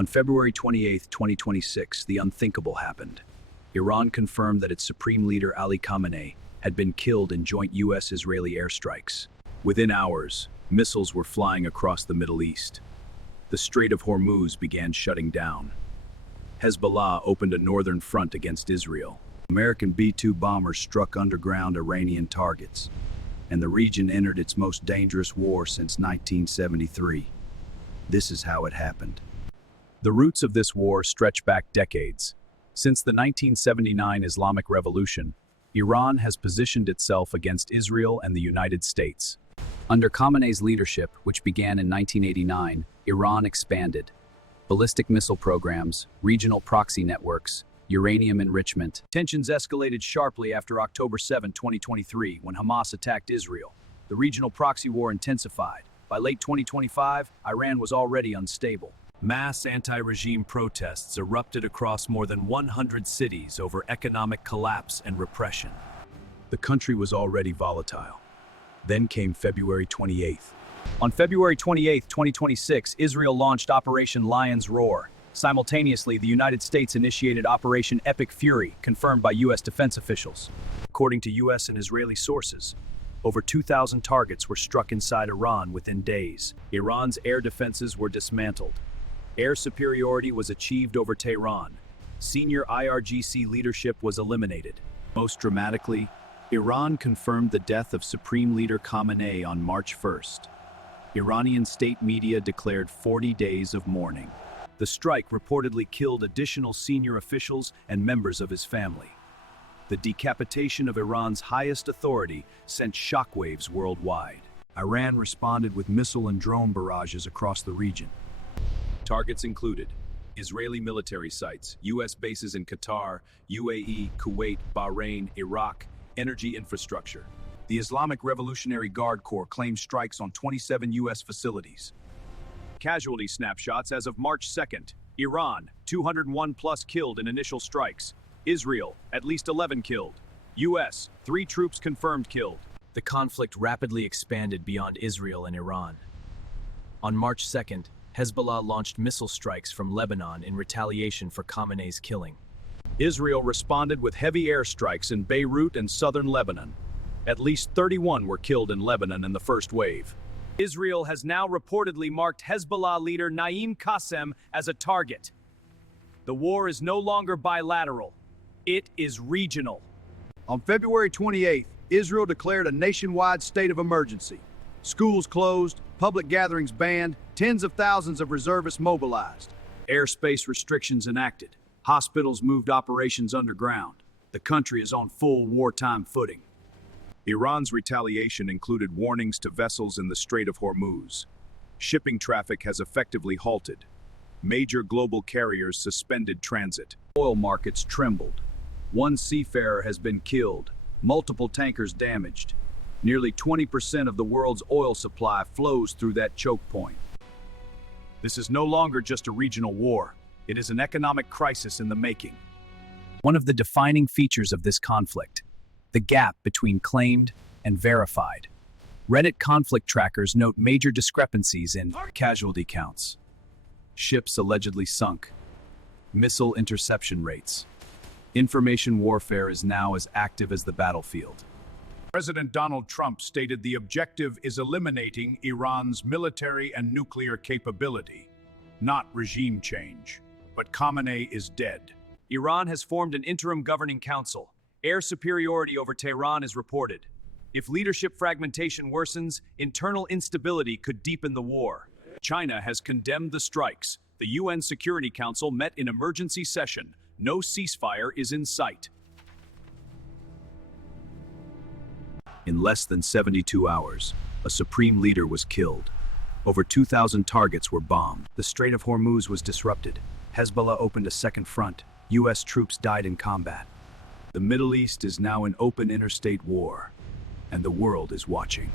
On February 28, 2026, the unthinkable happened. Iran confirmed that its Supreme Leader Ali Khamenei had been killed in joint U.S.-Israeli airstrikes. Within hours, missiles were flying across the Middle East. The Strait of Hormuz began shutting down. Hezbollah opened a northern front against Israel. American B-2 bombers struck underground Iranian targets, and the region entered its most dangerous war since 1973. This is how it happened. The roots of this war stretch back decades. Since the 1979 Islamic Revolution, Iran has positioned itself against Israel and the United States. Under Khamenei's leadership, which began in 1989, Iran expanded. Ballistic missile programs, regional proxy networks, uranium enrichment. Tensions escalated sharply after October 7, 2023, when Hamas attacked Israel. The regional proxy war intensified. By late 2025, Iran was already unstable. Mass anti-regime protests erupted across more than 100 cities over economic collapse and repression. The country was already volatile. Then came February 28th. On February 28, 2026, Israel launched Operation Lion's Roar. Simultaneously, the United States initiated Operation Epic Fury, confirmed by U.S. defense officials. According to U.S. and Israeli sources, over 2,000 targets were struck inside Iran within days. Iran's air defenses were dismantled. Air superiority was achieved over Tehran. Senior IRGC leadership was eliminated. Most dramatically, Iran confirmed the death of Supreme Leader Khamenei on March 1st. Iranian state media declared 40 days of mourning. The strike reportedly killed additional senior officials and members of his family. The decapitation of Iran's highest authority sent shockwaves worldwide. Iran responded with missile and drone barrages across the region. Targets included Israeli military sites, U.S. bases in Qatar, UAE, Kuwait, Bahrain, Iraq, energy infrastructure. The Islamic Revolutionary Guard Corps claimed strikes on 27 U.S. facilities. Casualty snapshots as of March 2nd. Iran, 201 plus killed in initial strikes. Israel, at least 11 killed. U.S., 3 troops confirmed killed. The conflict rapidly expanded beyond Israel and Iran. On March 2nd, Hezbollah launched missile strikes from Lebanon in retaliation for Khamenei's killing. Israel responded with heavy airstrikes in Beirut and southern Lebanon. At least 31 were killed in Lebanon in the first wave. Israel has now reportedly marked Hezbollah leader Naim Qassem as a target. The war is no longer bilateral. It is regional. On February 28th, Israel declared a nationwide state of emergency. Schools closed, public gatherings banned, tens of thousands of reservists mobilized. Airspace restrictions enacted. Hospitals moved operations underground. The country is on full wartime footing. Iran's retaliation included warnings to vessels in the Strait of Hormuz. Shipping traffic has effectively halted. Major global carriers suspended transit. Oil markets trembled. One seafarer has been killed, multiple tankers damaged. Nearly 20% of the world's oil supply flows through that choke point. This is no longer just a regional war. It is an economic crisis in the making. One of the defining features of this conflict, the gap between claimed and verified. Reddit conflict trackers note major discrepancies in casualty counts, ships allegedly sunk, missile interception rates. Information warfare is now as active as the battlefield. President Donald Trump stated the objective is eliminating Iran's military and nuclear capability, not regime change. But Khamenei is dead. Iran has formed an interim governing council. Air superiority over Tehran is reported. If leadership fragmentation worsens, internal instability could deepen the war. China has condemned the strikes. The UN Security Council met in emergency session. No ceasefire is in sight. In less than 72 hours, a supreme leader was killed. Over 2,000 targets were bombed. The Strait of Hormuz was disrupted. Hezbollah opened a second front. U.S. troops died in combat. The Middle East is now an open interstate war, and the world is watching.